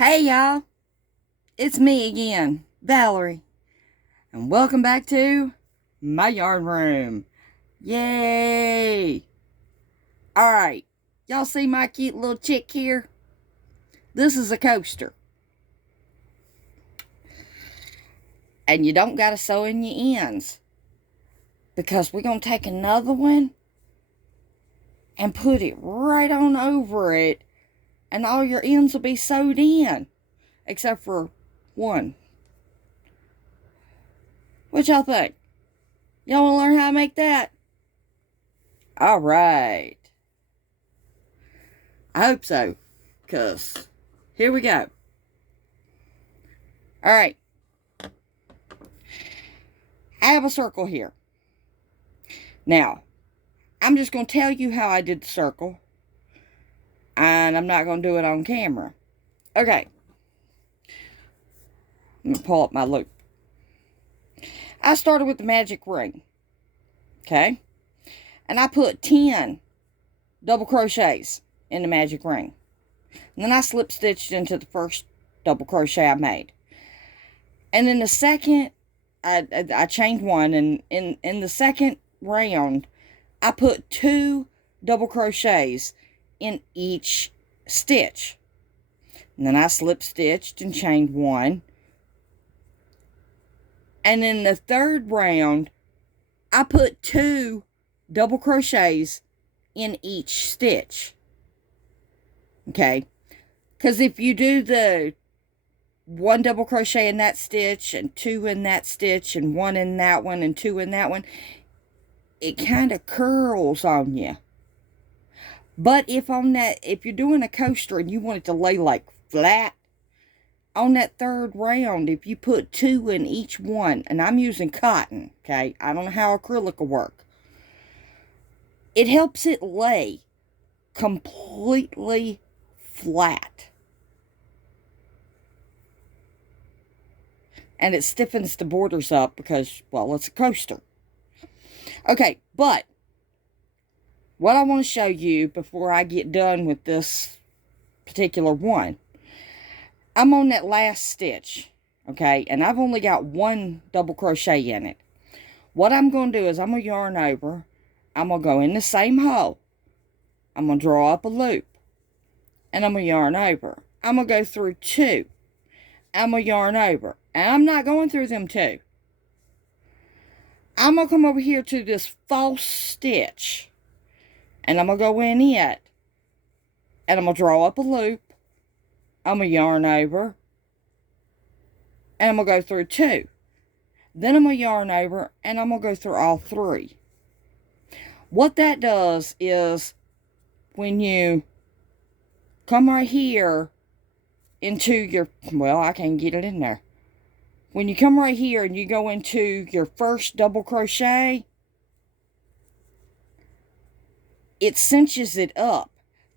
Hey y'all, it's me again, Valerie, and welcome back to my yarn room. Yay! Alright, y'all see my cute little chick here? This is a coaster. And you don't gotta sew in your ends, because we're gonna take another one and put it right on over it, and all your ends will be sewed in, except for one. What y'all think? Y'all want to learn how to make that? Alright. I hope so, because here we go. Alright. I have a circle here. Now, I'm just going to tell you how I did the circle, and I'm not going to do it on camera. Okay. I'm going to pull up my loop. I started with the magic ring. Okay. And I put 10 double crochets in the magic ring. And then I slip stitched into the first double crochet I made. And in the second, I chained one, and in the second round, I put 2 double crochets in each stitch. And then I slip stitched and chained one. And in the third round, I put 2 double crochets in each stitch. Okay. Because if you do the 1 double crochet in that stitch, and 2 in that stitch, and 1 in that one, and 2 in that one, it kind of curls on you. But if you're doing a coaster and you want it to lay like flat, on that third round, if you put 2 in each one, and I'm using cotton, okay, I don't know how acrylic will work, it helps it lay completely flat. And it stiffens the borders up because, well, it's a coaster. Okay, but what I want to show you before I get done with this particular one, I'm on that last stitch, okay, and I've only got 1 double crochet in it. What I'm going to do is I'm going to yarn over, I'm going to go in the same hole, I'm going to draw up a loop, and I'm going to yarn over. I'm going to go through 2, I'm going to yarn over, and I'm not going through them 2. I'm going to come over here to this false stitch, and I'm going to go in it, and I'm going to draw up a loop, I'm going to yarn over, and I'm going to go through 2. Then I'm going to yarn over, and I'm going to go through all 3. What that does is, when you come right here into your, well, I can't get it in there. When you come right here and you go into your first double crochet, it cinches it up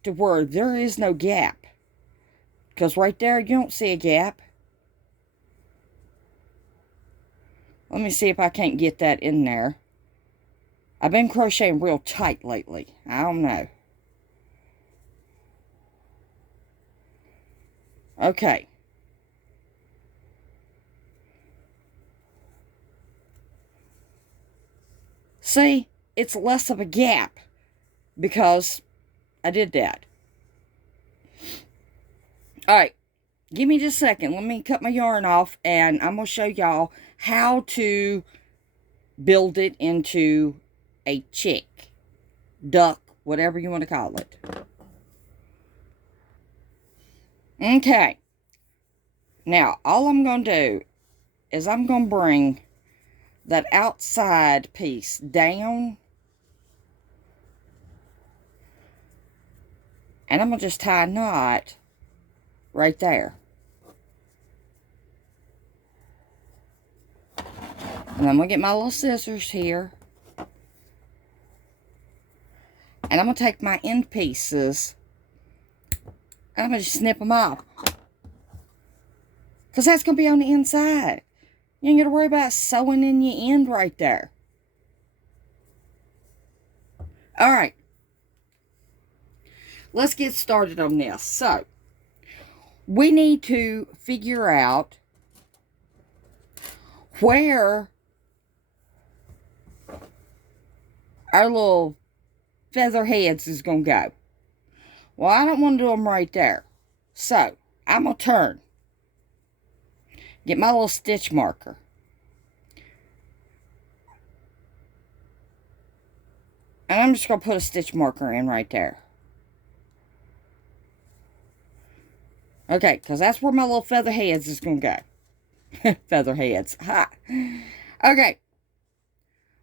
to where there is no gap. Because right there, you don't see a gap. Let me see if I can't get that in there. I've been crocheting real tight lately. I don't know. Okay. See, it's less of a gap because I did that. Alright, give me just a second. Let me cut my yarn off, and I'm going to show y'all how to build it into a chick, duck, whatever you want to call it. Okay. Now, all I'm going to do is I'm going to bring that outside piece down, and I'm going to just tie a knot right there. And I'm going to get my little scissors here, and I'm going to take my end pieces, and I'm going to just snip them off, because that's going to be on the inside. You ain't got to worry about sewing in your end right there. Alright. Let's get started on this. So, we need to figure out where our little feather heads is going to go. Well, I don't want to do them right there. So, I'm going to turn. Get my little stitch marker. And I'm just going to put a stitch marker in right there. Okay, because that's where my little feather heads is going to go. Feather heads. Ha. Okay.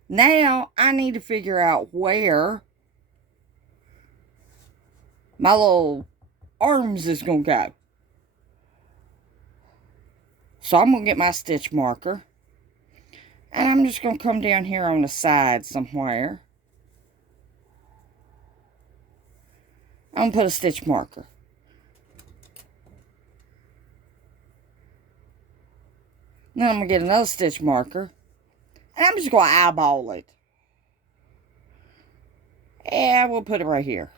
Now, I need to figure out where my little arms is going to go. So, I'm going to get my stitch marker. And I'm just going to come down here on the side somewhere. I'm going to put a stitch marker. Then I'm going to get another stitch marker. And I'm just going to eyeball it. And we'll put it right here.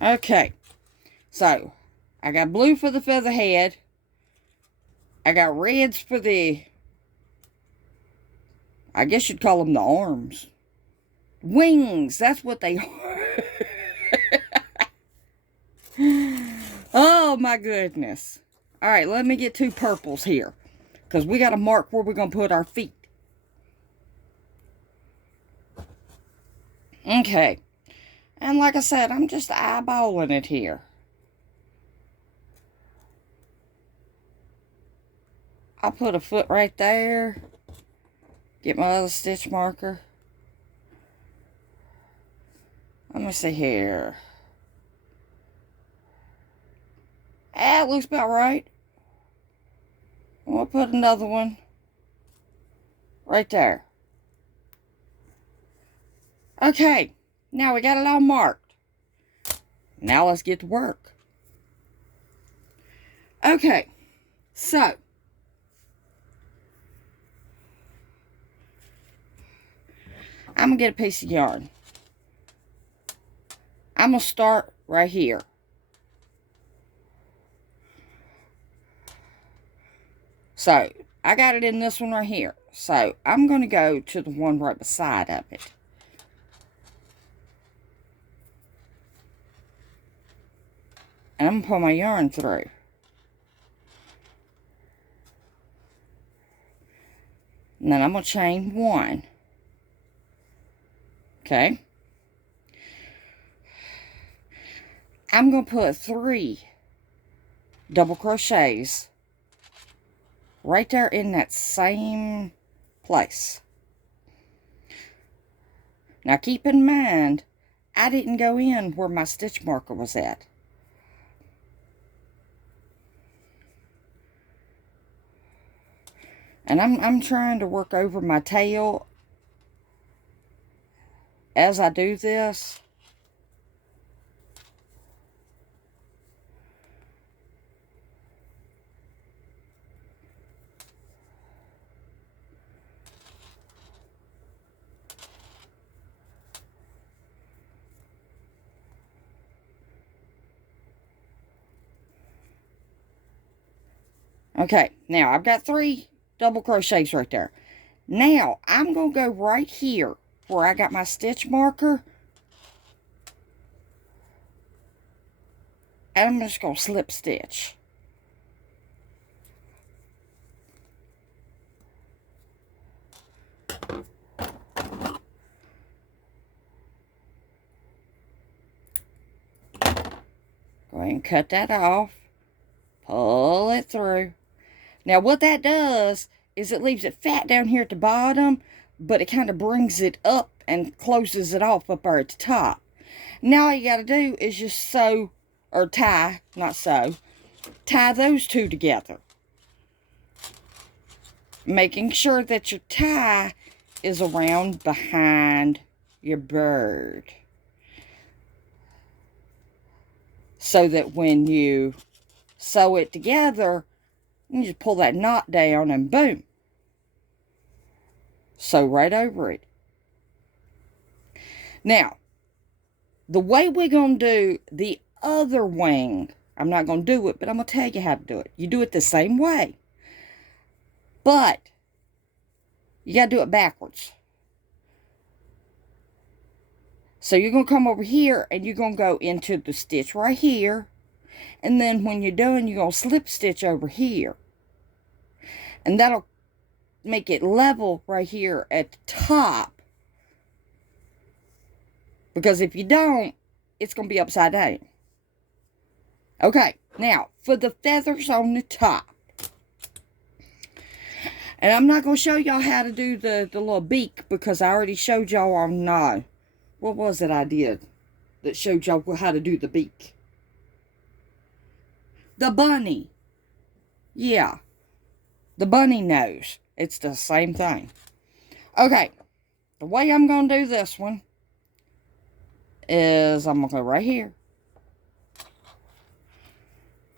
Okay. So, I got blue for the feather head. I got reds for the, I guess you'd call them the arms. Wings. That's what they are. Oh, my goodness. All right, let me get 2 purples here. Because we got to mark where we're going to put our feet. Okay. And like I said, I'm just eyeballing it here. I'll put a foot right there. Get my other stitch marker. Let me see here. It looks about right. We'll put another one right there. Okay, now we got it all marked. Now let's get to work. Okay, so I'm going to get a piece of yarn. I'm going to start right here. So, I got it in this one right here. So, I'm going to go to the one right beside of it. And I'm going to pull my yarn through. And then I'm going to chain 1. Okay. I'm going to put 3 double crochets right there in that same place. Now keep in mind, I didn't go in where my stitch marker was at. And I'm trying to work over my tail as I do this. Okay, now I've got 3 double crochets right there. Now, I'm going to go right here where I got my stitch marker. And I'm just going to slip stitch. Go ahead and cut that off. Pull it through. Now, what that does is it leaves it fat down here at the bottom, but it kind of brings it up and closes it off up there at the top. Now, all you got to do is just sew, or tie, not sew, tie those 2 together. Making sure that your tie is around behind your bird. So that when you sew it together, you just pull that knot down and boom. Sew right over it. Now, the way we're going to do the other wing, I'm not going to do it, but I'm going to tell you how to do it. You do it the same way. But you got to do it backwards. So you're going to come over here and you're going to go into the stitch right here. And then when you're done, you're going to slip stitch over here. And that'll make it level right here at the top. Because if you don't, it's going to be upside down. Okay, now for the feathers on the top. And I'm not going to show y'all how to do the little beak because I already showed y'all on, what was it I did that showed y'all how to do the beak? The bunny. Yeah, the bunny nose. It's the same thing. Okay, the way I'm going to do this one is I'm going to go right here.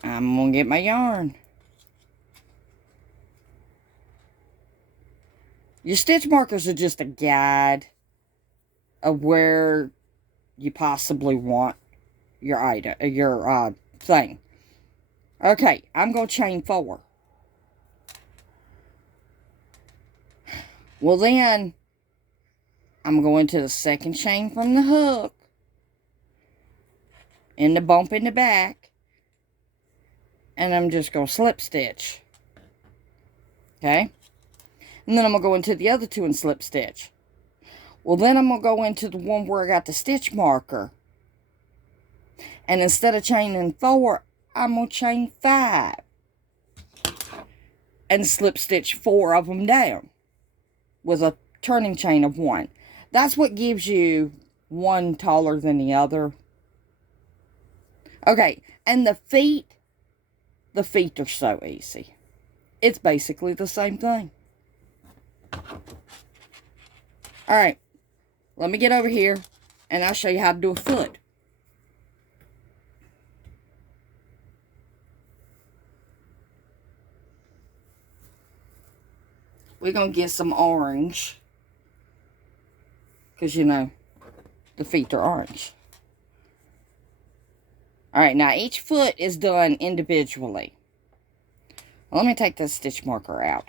I'm going to get my yarn. Your stitch markers are just a guide of where you possibly want your item, your thing. Okay, I'm going to chain 4. Well then, I'm going to the second chain from the hook, in the bump in the back, and I'm just going to slip stitch. Okay? And then I'm going to go into the other 2 and slip stitch. Well, then I'm going to go into the one where I got the stitch marker. And instead of chaining 4, I'm going to chain 5. And slip stitch 4 of them down. With a turning chain of 1. That's what gives you one taller than the other. Okay, and the feet are so easy. It's basically the same thing. Alright, let me get over here and I'll show you how to do a foot. We're going to get some orange. Because, you know, the feet are orange. Alright, now each foot is done individually. Let me take this stitch marker out.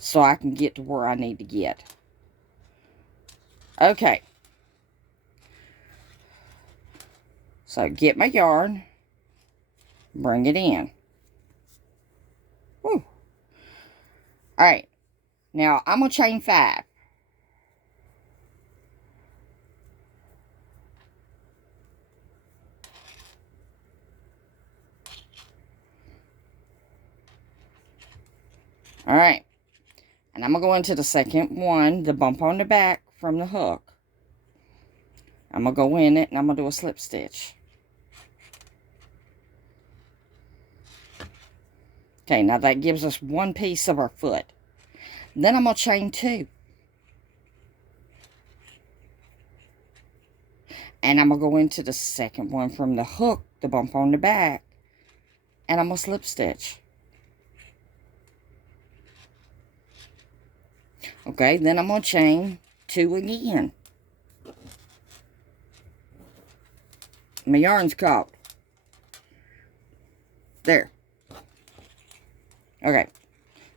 So I can get to where I need to get. Okay. So get my yarn. Bring it in. Woo. Alright. Now I'm going to chain 5. Alright. And I'm going to go into the second one, the bump on the back from the hook. I'm going to go in it and I'm going to do a slip stitch. Okay, now that gives us one piece of our foot. Then I'm going to chain 2. And I'm going to go into the second one from the hook, the bump on the back. And I'm going to slip stitch. Okay, then I'm going to chain 2 again. My yarn's caught. There. Okay.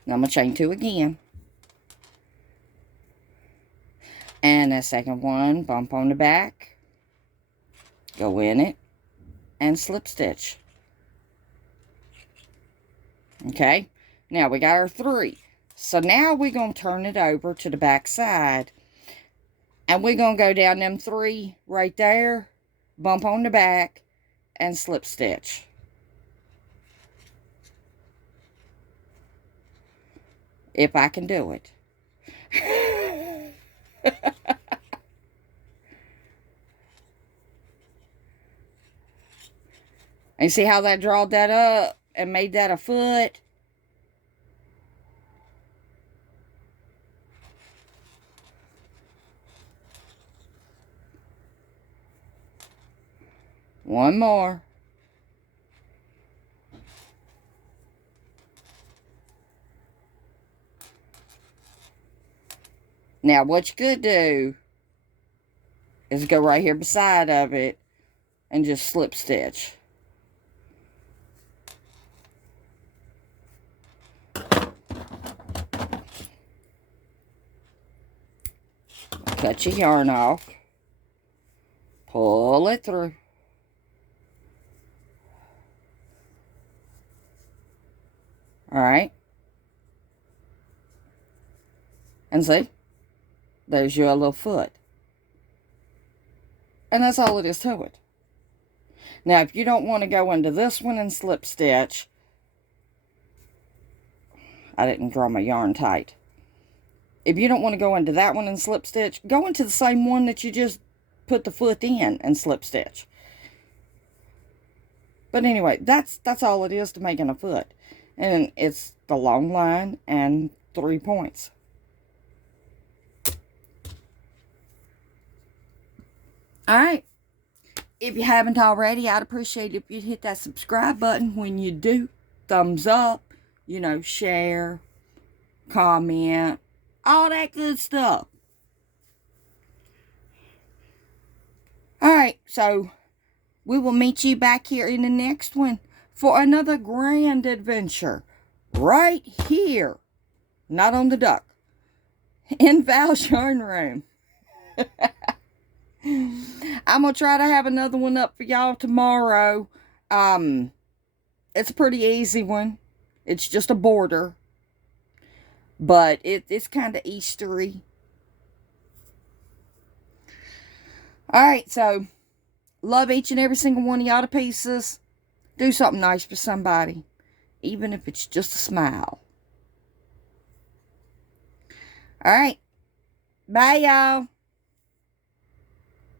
Now I'm going to chain 2 again. And the second one, bump on the back. Go in it. And slip stitch. Okay. Now we got our 3. So now we're going to turn it over to the back side. And we're going to go down them 3 right there. Bump on the back. And slip stitch. If I can do it. And see how that drawed that up and made that a foot? One more. Now what you could do is go right here beside of it and just slip stitch. Cut your yarn off. Pull it through. Alright. And see? There's your little foot. And that's all it is to it. Now, if you don't want to go into this one and slip stitch, I didn't draw my yarn tight. If you don't want to go into that one and slip stitch, go into the same one that you just put the foot in and slip stitch. But anyway, that's all it is to making a foot. And it's the long line and 3 points. Alright. If you haven't already, I'd appreciate it if you'd hit that subscribe button. When you do, thumbs up, you know, share, comment, all that good stuff. Alright, so we will meet you back here in the next one for another grand adventure. Right here. Not on the duck. In Val's Yarn Room. I'm going to try to have another one up for y'all tomorrow. It's a pretty easy one. It's just a border. But it's kind of Eastery. Alright, so love each and every single one of y'all to pieces. Do something nice for somebody. Even if it's just a smile. Alright. Bye, y'all.